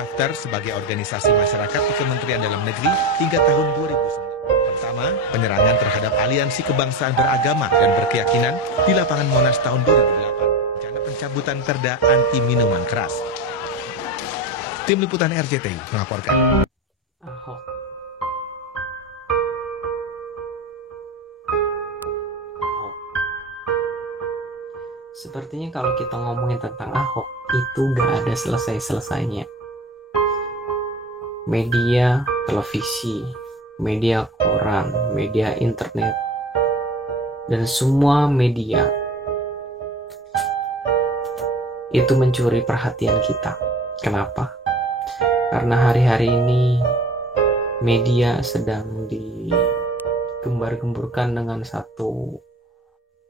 terdaftar sebagai organisasi masyarakat di Kementerian Dalam Negeri hingga tahun 2009. Pertama, penyerangan terhadap aliansi kebangsaan beragama dan berkeyakinan di lapangan Monas tahun 2008. Rencana pencabutan perda anti minuman keras. Tim Liputan RCTI melaporkan. Ahok. Sepertinya kalau kita ngomongin tentang Ahok, itu gak ada selesai-selesainya. Media televisi, media koran, media internet, dan semua media itu mencuri perhatian kita. Kenapa? Karena hari-hari ini media sedang digembar-gemburkan dengan satu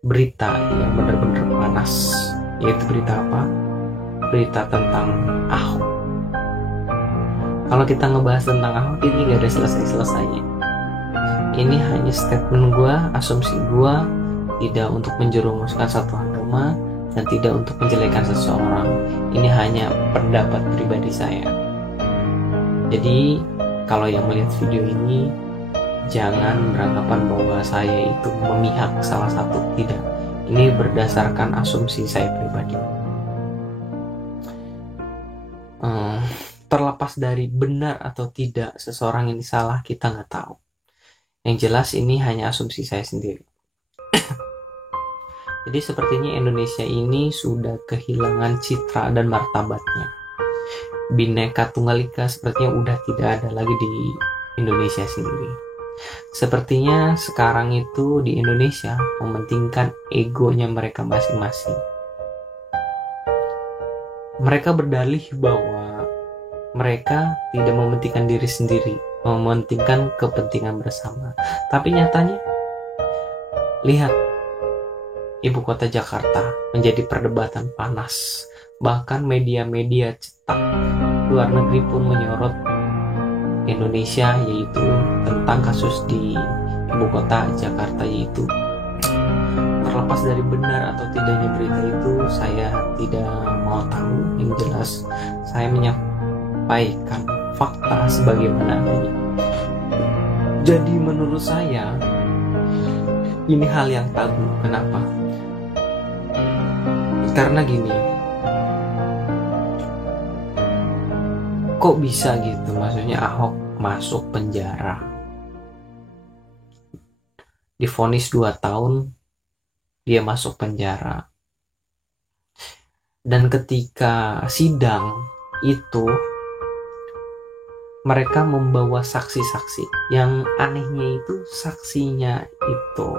berita yang benar-benar panas. Yaitu berita apa? Berita tentang Ahok. Kalau kita ngebahas tentang Ahok, ini gak ada selesai-selesainya. Ini hanya statement gue, asumsi gue, tidak untuk menjerumuskan satu agama dan tidak untuk menjelekan seseorang. Ini hanya pendapat pribadi saya. Jadi kalau yang melihat video ini, jangan beranggapan bahwa saya itu memihak salah satu. Tidak. Ini berdasarkan asumsi saya pribadi. Terlepas dari benar atau tidak seseorang ini salah, kita nggak tahu. Yang jelas ini hanya asumsi saya sendiri. Jadi sepertinya Indonesia ini sudah kehilangan citra dan martabatnya. Bhinneka Tunggal Ika sepertinya udah tidak ada lagi di Indonesia sendiri. Sepertinya sekarang itu di Indonesia mementingkan egonya mereka masing-masing. Mereka berdalih bahwa mereka tidak mementingkan diri sendiri, mementingkan kepentingan bersama. Tapi nyatanya, lihat, ibu kota Jakarta menjadi perdebatan panas. Bahkan media-media cetak luar negeri pun menyorot Indonesia, yaitu tentang kasus di ibu kota Jakarta. Yaitu terlepas dari benar atau tidaknya berita itu, saya tidak mau tahu. Yang jelas saya menyampaikan fakta sebagaimana adanya. Jadi menurut saya ini hal yang tabu. Kenapa? Karena gini, kok bisa gitu? Maksudnya Ahok masuk penjara, divonis 2 tahun, dia masuk penjara. Dan ketika sidang itu, mereka membawa saksi-saksi. Yang anehnya itu, saksinya itu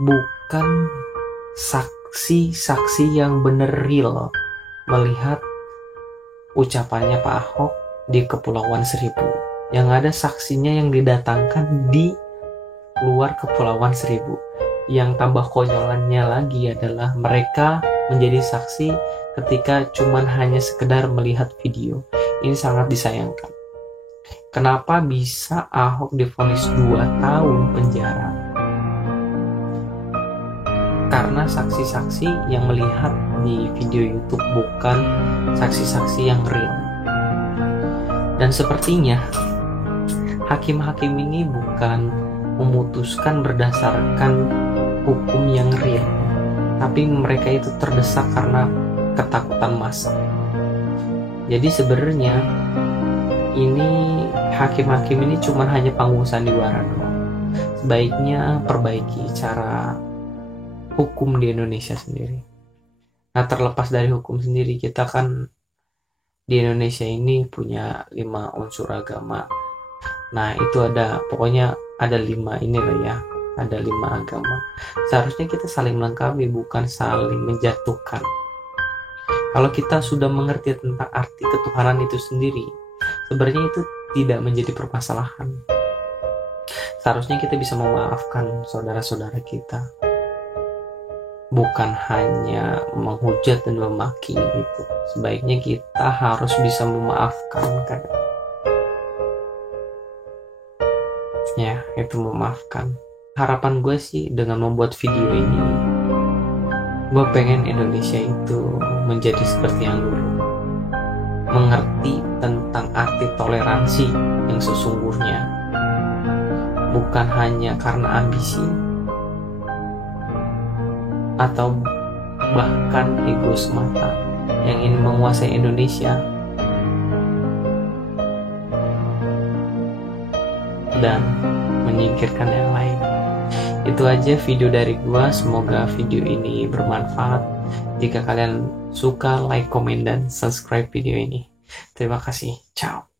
bukan saksi-saksi yang bener real melihat ucapannya Pak Ahok di Kepulauan Seribu. Yang ada saksinya yang didatangkan di luar Kepulauan Seribu. Yang tambah konyolannya lagi adalah mereka menjadi saksi ketika cuman hanya sekedar melihat video. Ini sangat disayangkan. Kenapa bisa Ahok divonis 2 tahun penjara? Karena saksi-saksi yang melihat di video YouTube bukan saksi-saksi yang real. Dan sepertinya hakim-hakim ini bukan memutuskan berdasarkan hukum yang real, tapi mereka itu terdesak karena ketakutan massa. Jadi sebenarnya ini hakim-hakim ini cuma hanya panggung sandiwara doang. Sebaiknya perbaiki cara hukum di Indonesia sendiri. Nah, terlepas dari hukum sendiri, kita kan di Indonesia ini punya 5 unsur agama. Nah, itu pokoknya ada 5 inilah ya, ada 5 agama. Seharusnya kita saling melengkapi, bukan saling menjatuhkan. Kalau kita sudah mengerti tentang arti ketuhanan itu sendiri, sebenarnya itu tidak menjadi permasalahan. Seharusnya kita bisa memaafkan saudara-saudara kita, bukan hanya menghujat dan memaki gitu. Sebaiknya kita harus bisa memaafkan kan. Ya, itu memaafkan. Harapan gue sih dengan membuat video ini, gue pengen Indonesia itu menjadi seperti yang dulu. mengerti tentang arti toleransi yang sesungguhnya, bukan hanya karena ambisi atau bahkan ego semata yang ingin menguasai Indonesia dan menyingkirkan yang lain. Itu aja video dari gua. Semoga video ini bermanfaat. Jika kalian suka, like, komen, dan subscribe video ini. Terima kasih. Ciao.